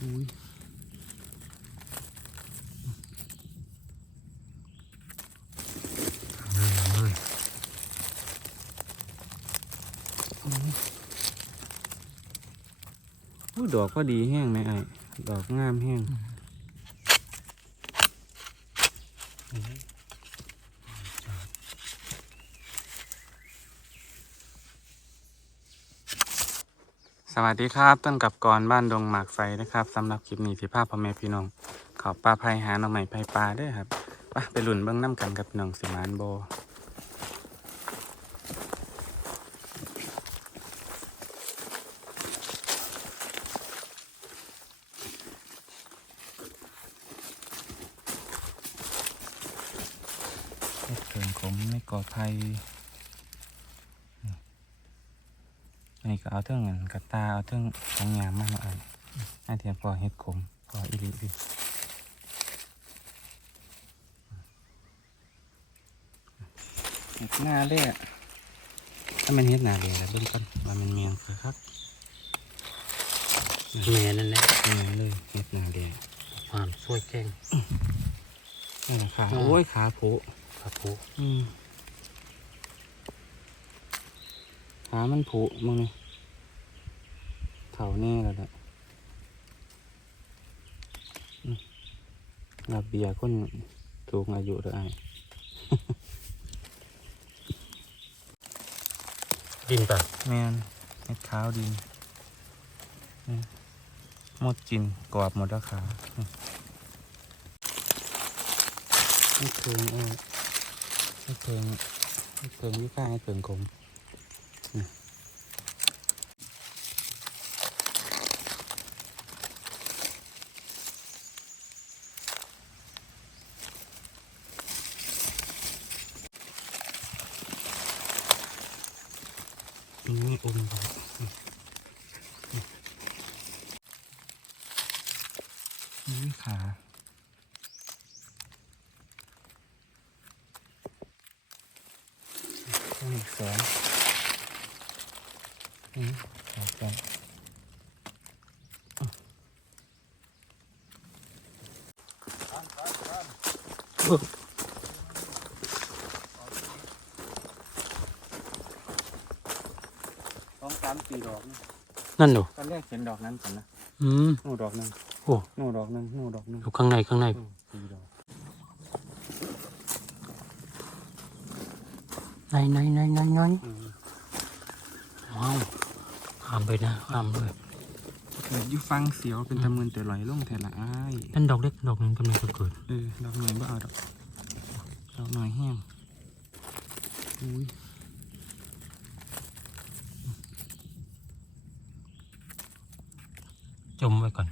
อุ้ยเลยเลยอุ้ยอุ้ยดอกก็ดีแห้งไหมไอ้ดอกงามแห้งส วัสดีครับ ต้นกับกรบ้านดงหมากไฟนะครับสำหรับคลิปนี้ที่ภาพพ่อแม่พี่น้องขอปลาไผ่หาหน่อใหม่ไผ่ปลาด้วยครับไปไปหลุ่นเบื้องน้ำกันกับน้องสิมานโบเห็ดเขิงขมไม่ก่อภัยนี่อั นนี้ก็เอาเท่งอันกระตาเอาเท่งของยามมากมาอ่านน่าเทียมพอเห็ดขมพออีหลีดิเห็ดหน้าเล่ถ้ามันเห็ดหน้าเล่แล้วเบื้องต้นว่ามันเมียงคือครับแม่นั่นแหละเมียงเลยเห็ดหน้าเล่ผ่านช่วยแกล้งนี่นแหละค่ะอ่าโอ้ยขาโผพระผูอืม ขามันผุมึงนี่เถาแน่แล้วแหละอืมรับเบียร์คนสูงอายุเลยไอ้ดินปะแมนเม็ดขาวดีนี่หมดจินกรอบหมดแล้วขาอืมไม่เพิงเอ้ยไม่เพิงไม่เพิงยี่ข้าให้เพิงกลม Yeah. สองสามสี่ดอกนี่นั่นหนูตอนแรกเห็นดอกนั้นก่อนนะอืมหนูดอกหนึ่งโอ้หนูดอกหนึ่งหนูดอกหนึ่งอยู่ข้างในข้างใน อืมสี่ดอกในในในในในอืม ว้าวห้ามไปนะห้ามเลย เกิดอยู่ฟังเสียวเป็นตะมืนแต่ลอยลงแทนละอ้ายนั่นดอกเล็กดอกหนึงกำลังจะเกิดเออดอกหน่อยบ่เอาดอกดอกหน่อยแห้งอุ้ยจมไว้ก่อน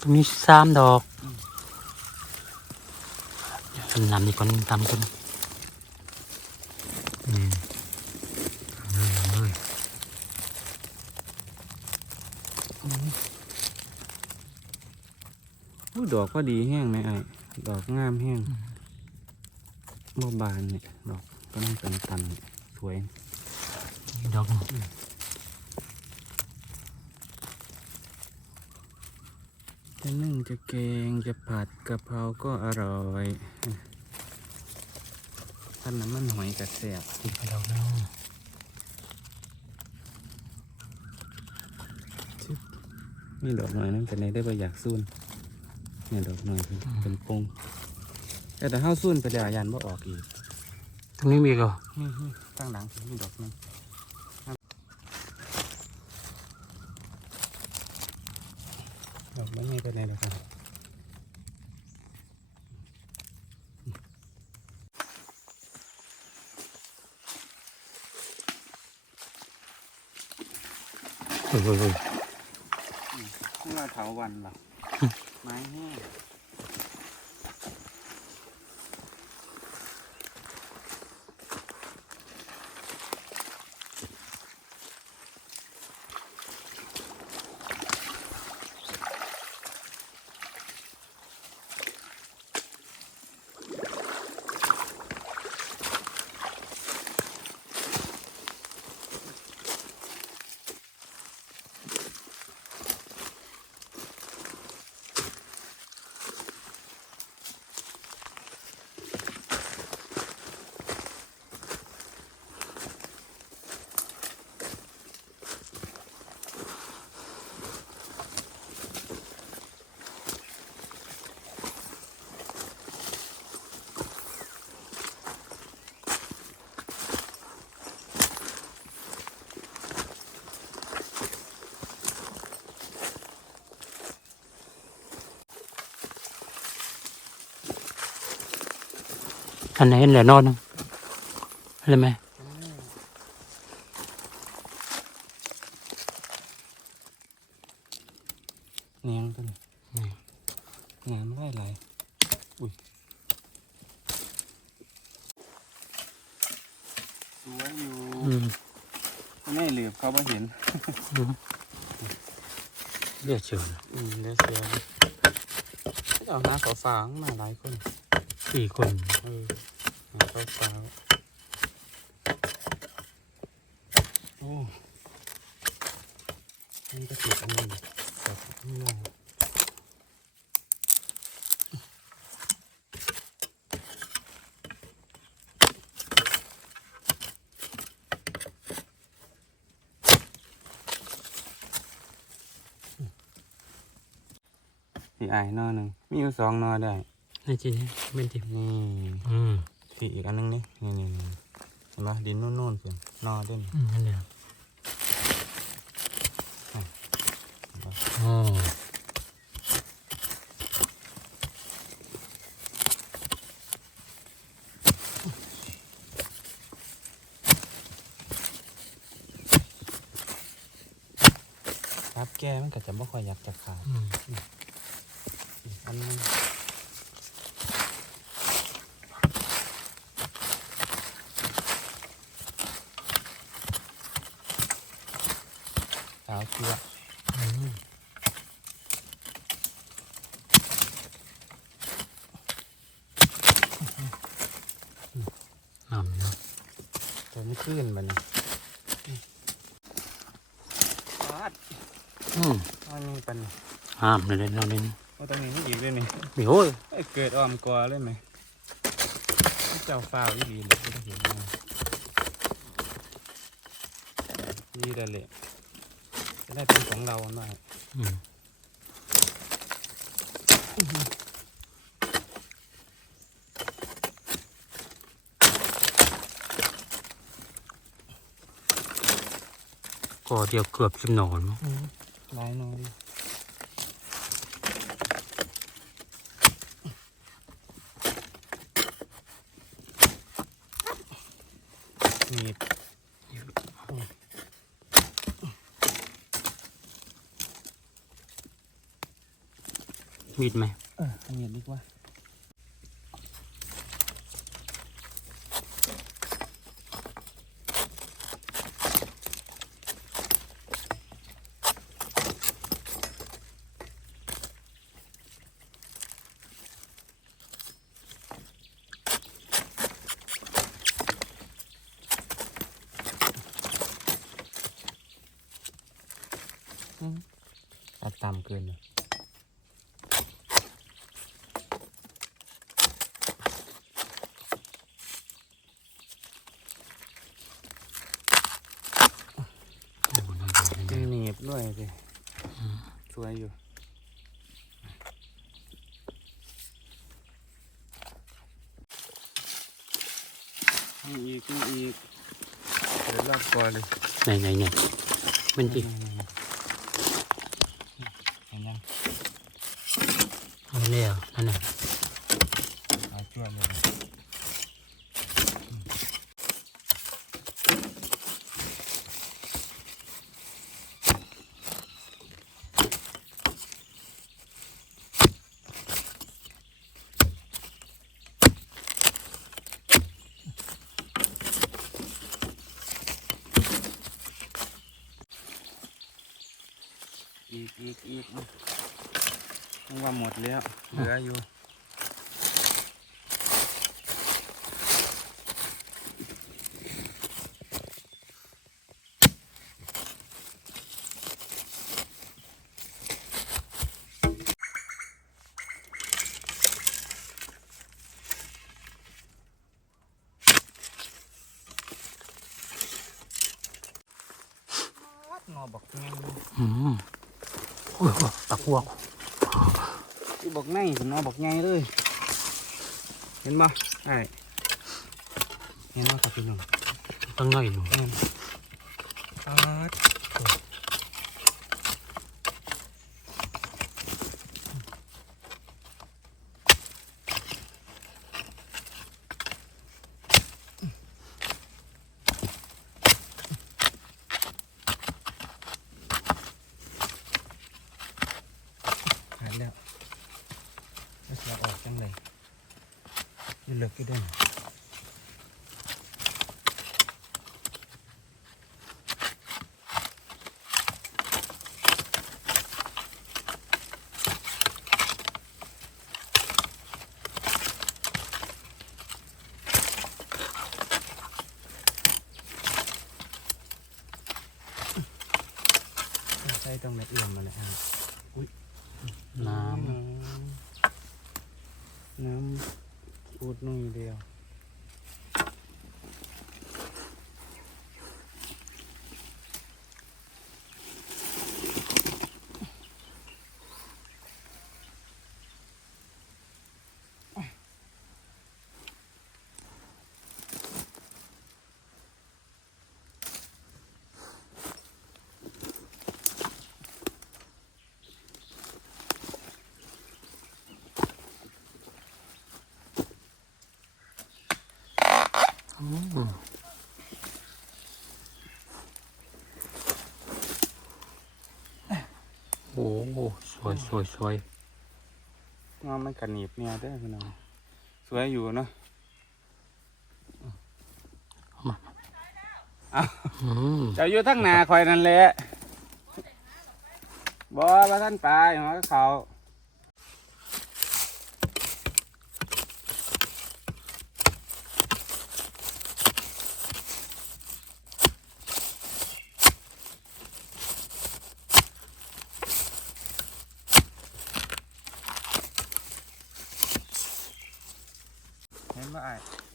ตรงนี้สามดอก ทำน้ำนี่ก่อนทำก่อนอืมเอาเลยเอาเลยอุ้ยดอกก็ดีแห้งไหมไอ้ดอกงามแห้งบ่บานเนี่ยดอกก็ต้องเป็นตันเนี่ยสวยอีกดอกหนึ่งจะนึ่งจะแกงจะผัดกะเพราก็อร่อย ท่านน้ำมันหอยกระแสบอีกดอกหนึงนี่ดอกหน่อยนั่นเป็นไงได้ไปอยากซูนเนี่ยดอกหน่อยเป็นเป็นพงแต่แต่ห้าซูนไปแล้วยันว่าออกอีกตรงนี้มีอีก็นี่นี่ตั้งหลังมีดอกหนึงดอกไม่มีไปไหนหรอกครับ เฮ้ยเฮ้ยเฮ้ยนี่ว่าเถาวันเหรอไม้แห้ง อันไหนเหลือนอนนึงอะไรไหมเนียงตัวนี้งามไล่ไหลายอุ้ยสวยอยู่อืมไม่เหลือบเขาบ่เห็นอืมเรียกเชิญอืมเดี๋ยวเสียเอาหน้าขาวฟางมาหลายคนสี่คน เออหาขาวฟางโอ้ นี่ก็ติดอันนี้กับม่วงอีกไอ้นอหนึ่งมีอยู่สองนอได้ในจีนี่เป็นทีนี่อืมที่อีกอันนึงนี่นี่นี่เห็นปะดินนู่นๆเพื่อนนอด้วยนี่อืมนั่นแหละ เห็นปะ อ๋อ ครับแก้มันก็จะไม่ค่อยอยากจะขาดอืมอีกอันนึงสาวเชือก อืมน้ำเนาะ ตัวมันขึ้นบัดนปาด อืมอันนี้ปันนี่ห้ามเลยนอนนี่ว่าตรงนี้ไม่อีกเลยนี่มีโอ้ยเอ้ยเกิดออมกว่าเลยไหมเจ้าฟ้าวอีดีเลยไม่ได้เห็นมาดีเลยแหละจะได้เป็นของเราหน่อยอืมก็เดียวเกือบสิบหนอนมั้ง ลายน้อยดิหนีบมีดไหมเออหนีบดีกว่าตัดต่ำเกินเลย โอ้น้ำเดือดเลยหนีบด้วยสิสวยอยู่นี่อีกนี่อีกเดี๋ยวรอบก่อนเลยไหนไหนไหนมันจริงเห็นยังเอาเลยอะนั่นน่ะ เอาจ้วเลย อีกอีกอีกนึกว่าหมดแล้ว เหลืออยู่งอบอ กไงอืมโอ้ยว่ะตะกวกที่บอกไงผมง อบอกไงเลยเห็นบ่ไอ้เห็นบ่ครับพี่น้องตั้งหน่อยหนูเห็นปาอออกจังเลยนี่เลิกกี่เด้ใช่ต้องเม็ดเอี่ยมมาเลยอะ น้ น้ำปูดนุ่ยเดียว โอ้โหสวยสวยสวยงอมันกระหนีบเนี่ยเด้อพี่น้องสวยอยู่เนาะอืมเจะอยู่ทั้งหนาคอยนั่นแหละบอว่าท่านไปหัวเขา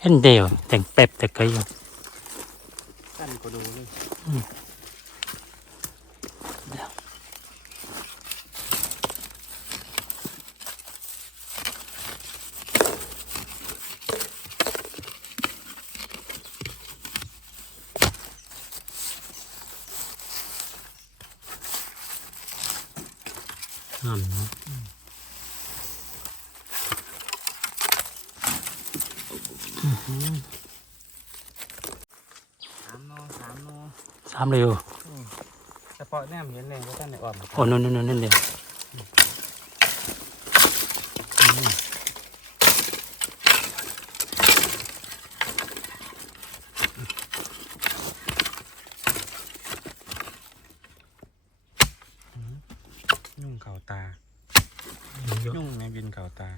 อ้เห็นเดียวแต่งเป็บแต่ก็ยังตั้นก็ดูเลย งามเนาะ สามโนสามโน สามเลยเหรอเฉพาะแนมเห็นเลยว่าท่านในอ่อมโอ้นั่นนั่นนั่นเดียว ยุ่งเข่าตา เยอะ ยุ่งในบินเข่าตา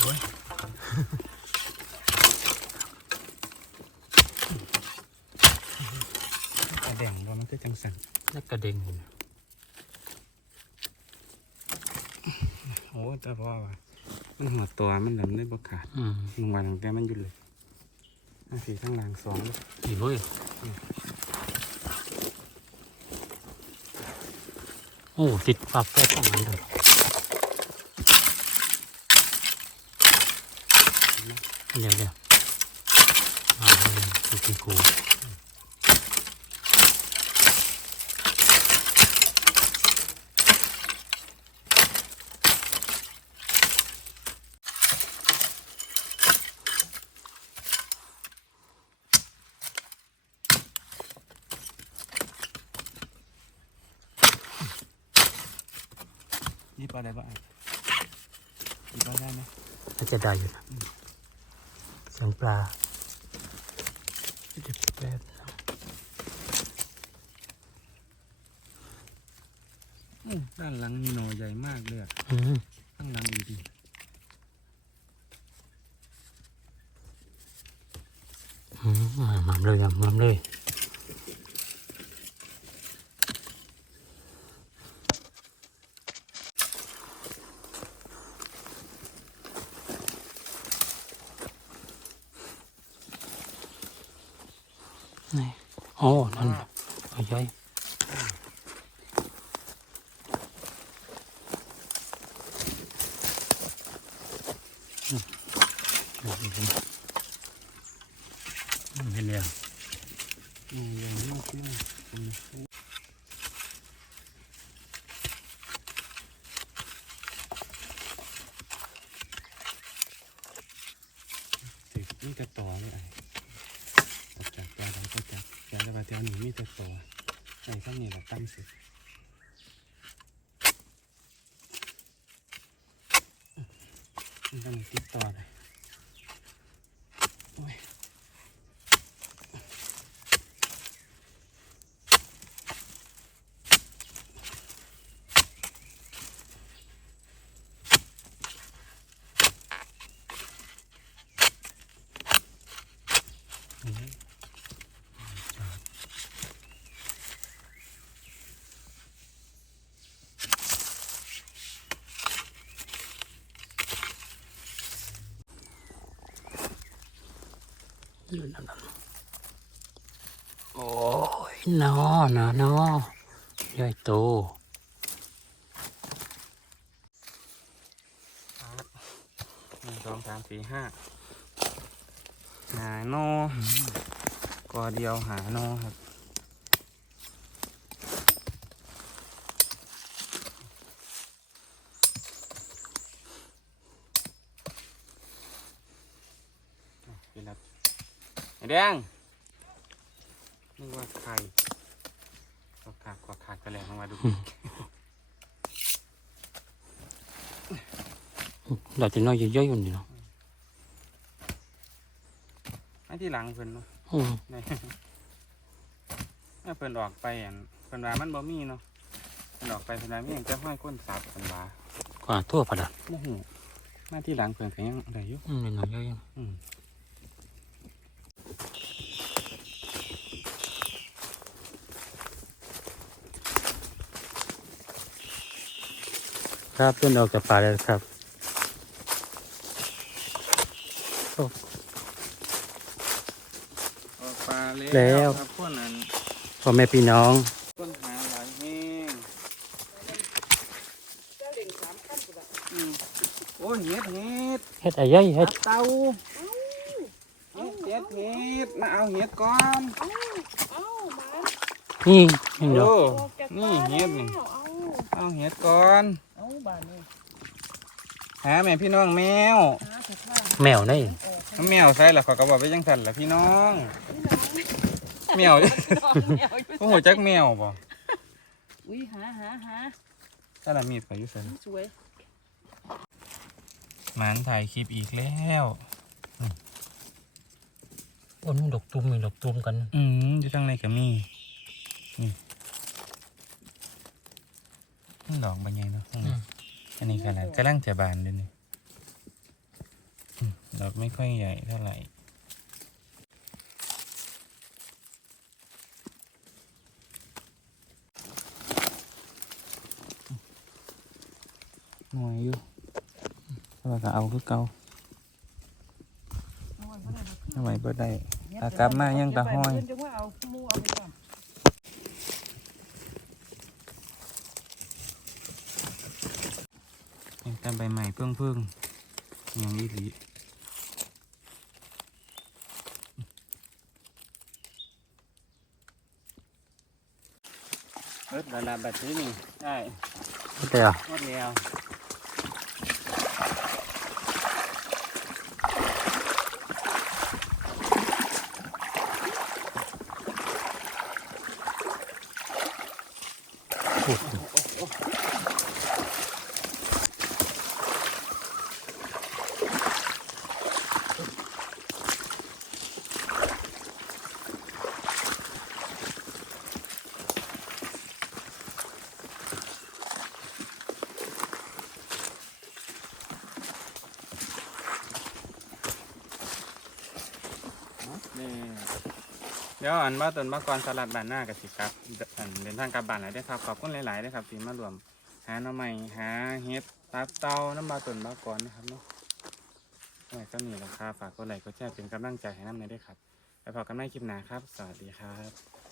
โอ้ยกระแดงว่ามันคือจังสัน แล้วกระเด็นอยู่นะ โอ้ แต่พอว่ามันหัวตัวมันเหลือมได้บ่ขาดอืมลงมาตั้งแต่มันอยู่เลยอันสีทั้งหลังสองเลยอีเว้ยโอ้ติดฝาแฝดของมันเลยเดี๋ยวเดี๋ยวมาเลยดูคุณ นี่ปลาอะไรบ้างนี่ปลาได้ไหมน่าจะได้อยู่นะเสียงปลาเดี๋ยวแป๊บนะอืมด้านหลังมีหน่อใหญ่มากเลยอะ อืม ข้างหลังดีดี อืมมามเลยอะมามเลย นี่โอ้นั่นน่ะเอาใหญ่อืมอืมอืมอืมเห็นแล้ว หน่อใหญ่มากเลยอืมติดนี่จะต่อเลยไอ้ออกจากปลาเราก็จับปลาแต่ว่าแถวนี้มีแต่ต่อ ไหนข้างนี้เราตั้งสิมันต้องติดต่อเลยโอ้ยนี่ โอ้ยนอนอนอใหญ่โตหนึ่งสองสามสี่ห้าหาโนกอเดียวหาโนครับ อะพี่รับไอ้ แดงนึกว่าใครกวาดขากกวาดขากไปแล้วมาดูเราจะน้อยเยอะๆอยู่นี่เนาะไอ้ที่หลังเพิ่นเนาะอืมนี่ถ้าเพิ่นออกไปอันเพิ่นว่ามันบ่มีเนาะเพิ่นออกไปเพิ่นว่ามีหยังจะห้อยก้นสับเพิ่นว่ากว่าทั่วประดับโมโหมาที่หลังเพิ่นก็ยังได้อยู่อืมน้อยเยอะอยู่อืม ครับเพื่อนออกจากป่าแล้วครับออกปลาแล้วครับพวกนั้นพ่อแม่พี่น้องต้นหาหลายแห้งอืมโอ้เห็ดเห็ดเฮ็ดอะไรใหญ่เฮ็ดเตาเห็ดเห็ดเห็ดมาเอาเห็ดก่อนเอ้าเอ้าหมานี่นี่เนาะโอ้ออกจากนี่บ้าเห็ดนี่แล้วเอ้าเอาเห็ดก่อนเอ้าบ้านนี่ หาแม่พี่น้องแมวหาแต่ข้าแมวนี่ออกข้างแมวใส่ละขอยก็บอกไปจังสันละพี่น้อง แมวนอกแนวอยู่โอ้โหจักแมวบ่อุ้ยหาหาหาถ้าละมีดไปอยู่ใส่สวยหมานถ่ายคลิปอีกแล้วโอ้นี่ดอกตุ้มนี่ดอกตุ้มกัน อืมอยู่ทางในก็มีนี่นี่ดอกบานใหญ่เนาะ อืมอันนี้ขนาดกำลังจะบานเลยนี่อืมดอกไม่ค่อยใหญ่เท่าไหร่หน่วยอยู่แล้วก็เอาคือเก่าเอาไว้บ่ได้ถ้ากลับมายังตะห้อย เดี๋วจะว่าเอาหมูเอาไปก่อน ยัง แต่ใบใหม่เพิ่งเพิ่งๆยังอีหลีเฮ้ยระดับแบบนี้นี่ใช่เดี๋ยว หมดแล้ว นี่เดี๋ยวอันว่าตนมากรสลัดบานหน้ากับสิครับอันเดินทางกลับบ้านหลายได้ครับขอบคุณหลายๆด้ครับที่มารวม หาหน่อไม้หาเห็ดตับเตาน้ำบาตนบากรนะครับเนาะไว้ก็มีราคาฝากกดไลค์กดแชร์เป็นกำลังใจให้น้ำในได้วยครับไปพอกันใหม่คลิปหน้าครับ สวัสดีครับ